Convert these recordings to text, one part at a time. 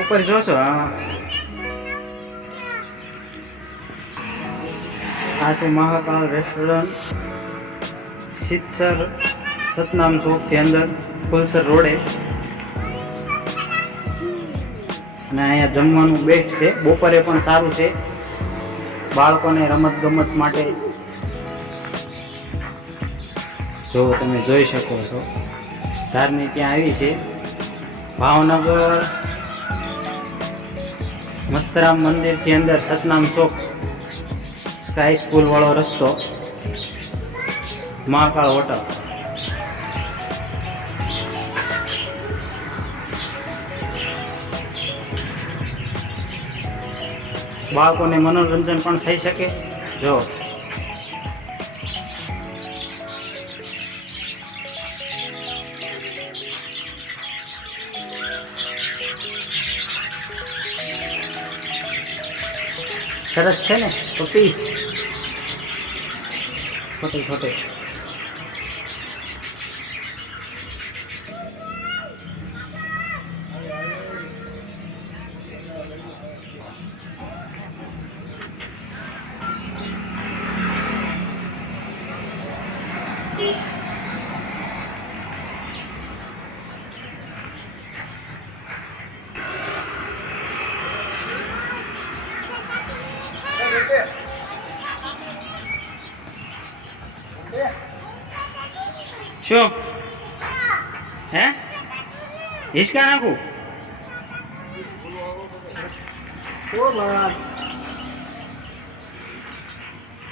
ઉપર જોશો આ છે મહાકાળ રેસ્ટોરન્ટ, સિત્સર સતનામ ચોકથી અંદર ફુલસર રોડે. અને અહીંયા જમવાનું બેસ્ટ છે, બપોરે પણ સારું છે. બાળકોને રમત ગમત માટે જો તમે જોઈ શકો છો. ધાર્મિક ત્યાં આવી છે ભાવનગર મસ્તરામ મંદિરથી અંદર સતનામ ચોક સ્કાય સ્કૂલ વાળો રસ્તો, મહાકાળ હોટલ. બાળકોને મનોરંજન પણ થઈ શકે. જો સરસ છે ને પપ્પી, છોટે છોટે. શું હે હિસકા નાખું?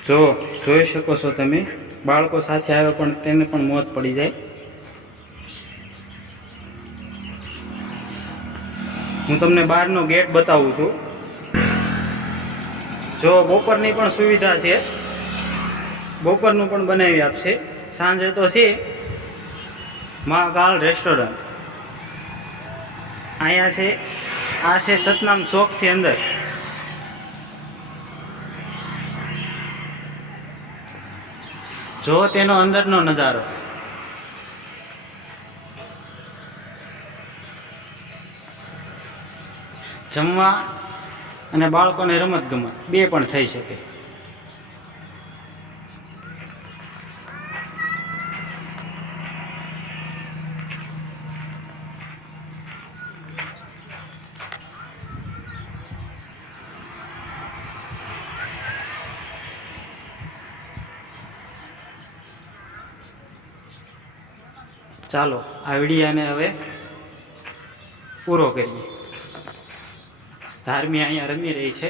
જો જોઈ શકો છો તમે, બાળકો સાથે આવે પણ તેને પણ મોત પડી જાય. હું તમને બહારનો ગેટ બતાવું છું. જો બપોરની પણ સુવિધા છે, બપોરનું પણ બનાવી આપશે. સાંજે તો છે મહાકાળ રેસ્ટોરન્ટ. અહીંયા છે, આ છે સતનામ ચોકથી અંદર. જો તેનો અંદરનો નજારો. જમવા અને બાળકોને રમત ગમત બે પણ થઈ શકે. ચાલો આ વિડીયાને હવે પૂરો કરીએ. ધાર્મી અહીંયા રમી રહી છે.